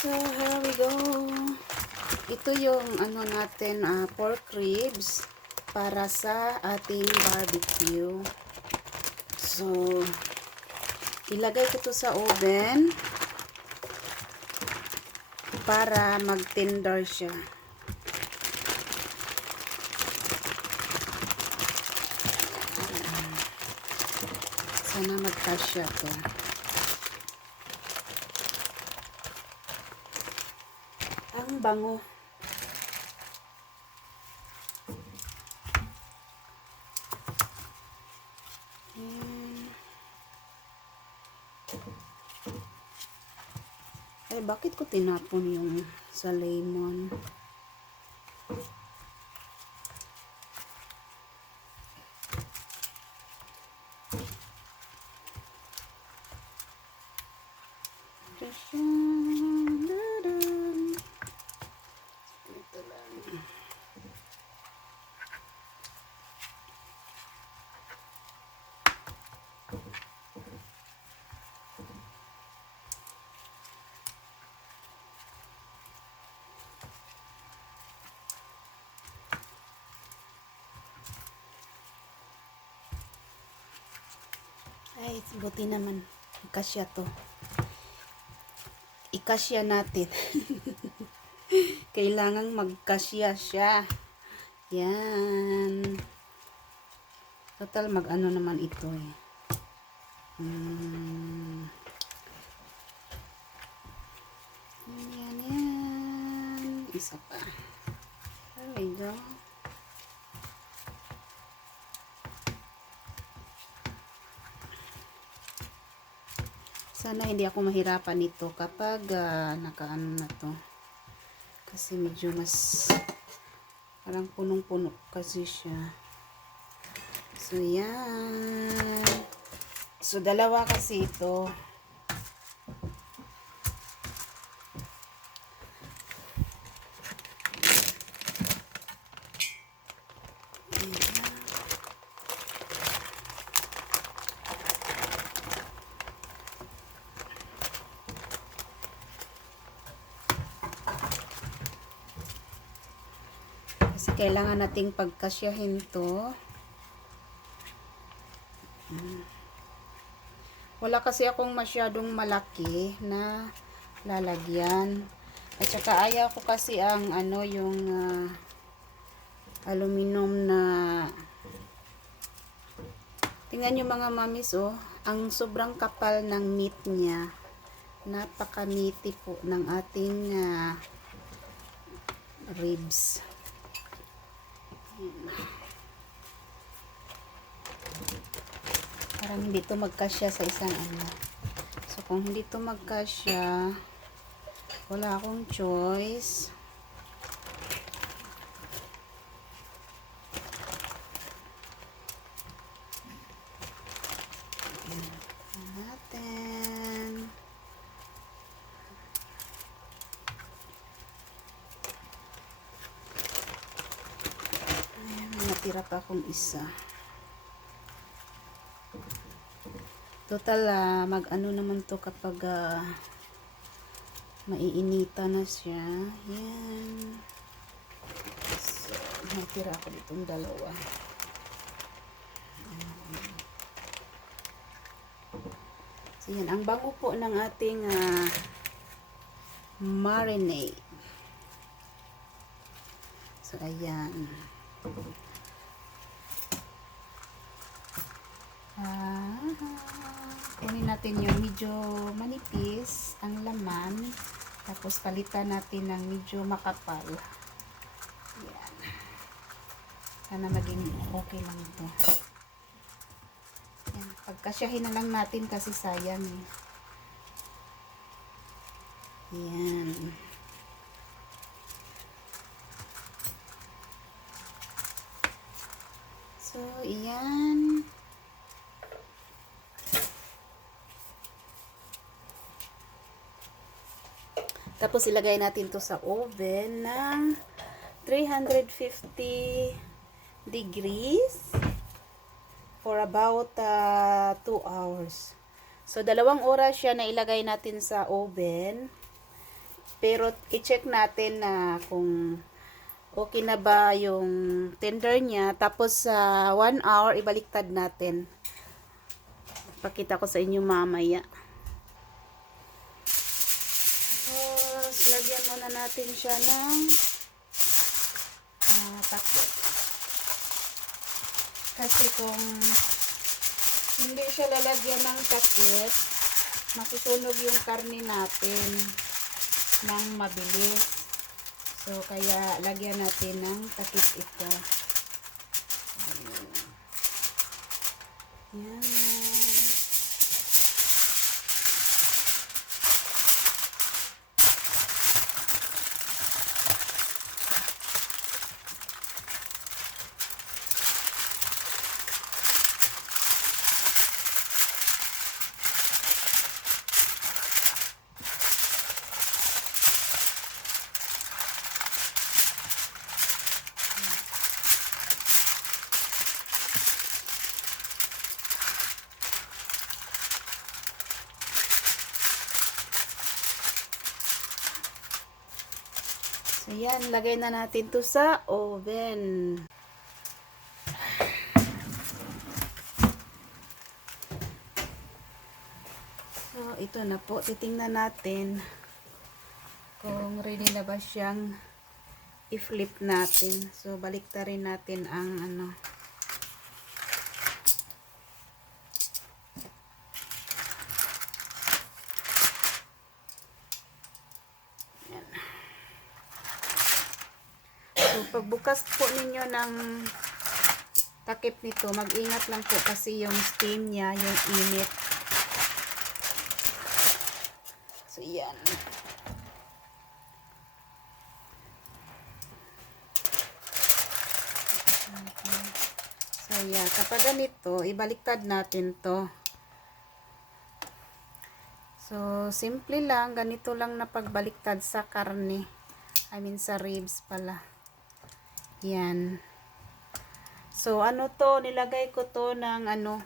So, here we go. Ito yung ano natin, pork ribs para sa ating barbecue. So, ilagay ko to sa oven para mag-tender siya. Sana magkasya to. Ang bango. Ay, bakit ko tinapon yung sa lemon? Ito lang. Ay, buti naman. Ikasya to. Ikasya natin. Kailangang magkasya siya. Yan. Total, mag-ano naman ito eh. Yan. Isa pa. There we go. Sana hindi ako mahirapan nito kapag nakaano na to. Kasi medyo mas parang punong-puno kasi siya. So, yan. So, dalawa kasi ito. Kasi kailangan nating pagkasyahin to. Wala kasi akong masyadong malaki na lalagyan. At saka ayaw ko kasi ang ano yung aluminum na tingnan nyo mga mamis oh, ang sobrang kapal ng meat niya. Napaka-meaty po ng ating ribs. Parang hindi to magkasya sa isang ano. So, kung hindi to magkasya, wala akong choice. Natin. Ayan, natira pa akong isa. Total, mag-ano naman to kapag maiinita na siya. Yan. So, natira ako ditong dalawa. So, yan. Ang bango po ng ating marinade. So, ayan. Kunin natin yung medyo manipis ang laman, tapos palitan natin ng medyo makapal. Yan. Sana maging okay lang ito. Yan. Pagkasyahin na lang natin kasi sayang eh. Yan. So, yan. Tapos ilagay natin to sa oven ng 350 degrees for about 2 hours. So, 2 oras siya na ilagay natin sa oven. Pero i-check natin na kung okay na ba yung tender niya. Tapos sa 1 hour, ibaliktad natin. Pakita ko sa inyo mamaya. Tapos, lagyan muna natin siya ng takip. Kasi kung hindi siya lalagyan ng takip, masusunog yung karne natin ng mabilis. So, kaya lagyan natin ng takip ito. Yan. So, yan. Lagay na natin to sa oven. So, ito na po. Titingnan natin kung ready na ba siyang i-flip natin. So, baliktarin natin ang ano. So, pagbukas po ninyo ng takip nito, mag-ingat lang po kasi yung steam niya, yung init. So, yan. So, yan. Kapag ganito, ibaliktad natin to. So, simple lang. Ganito lang na pagbaliktad sa karne. I mean, sa ribs pala. Yan. So, ano to, nilagay ko to ng ano,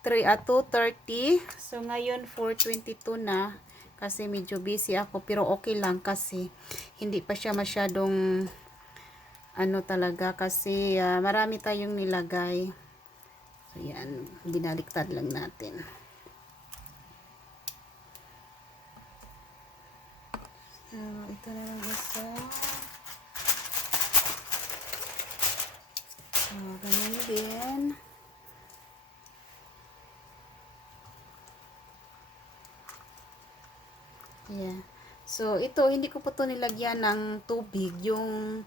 2:30. So, ngayon 4:22 na. Kasi medyo busy ako. Pero okay lang kasi hindi pa siya masyadong ano talaga. Kasi marami tayong nilagay. So, yan. Binaliktad lang natin. So, ito na lang isa. So, ganun din. Yeah. So, ito, hindi ko po ito nilagyan ng tubig. Yung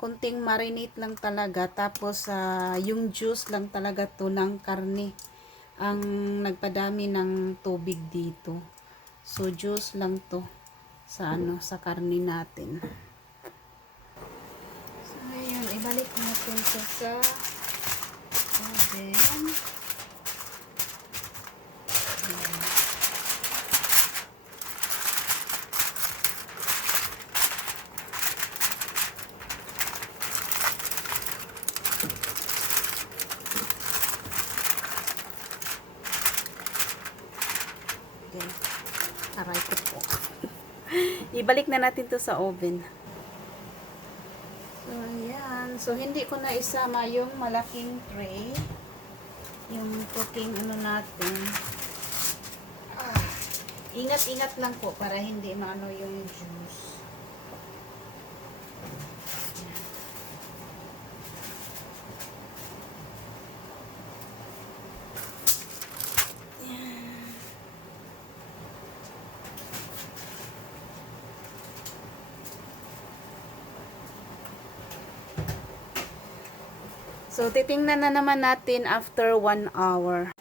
konting marinate lang talaga. Tapos, yung juice lang talaga to ng karne. Ang nagpadami ng tubig dito. So, juice lang to sa ano, sa karne natin. So, ngayon, ibalik natin ito sa oven. Aray ko po. Ibalik na natin to sa oven. So, ayan. So, hindi ko na isama yung malaking tray. Yung cooking ano natin. Ingat-ingat lang po para hindi maano yung juice. So, titingnan na naman natin after 1 hour.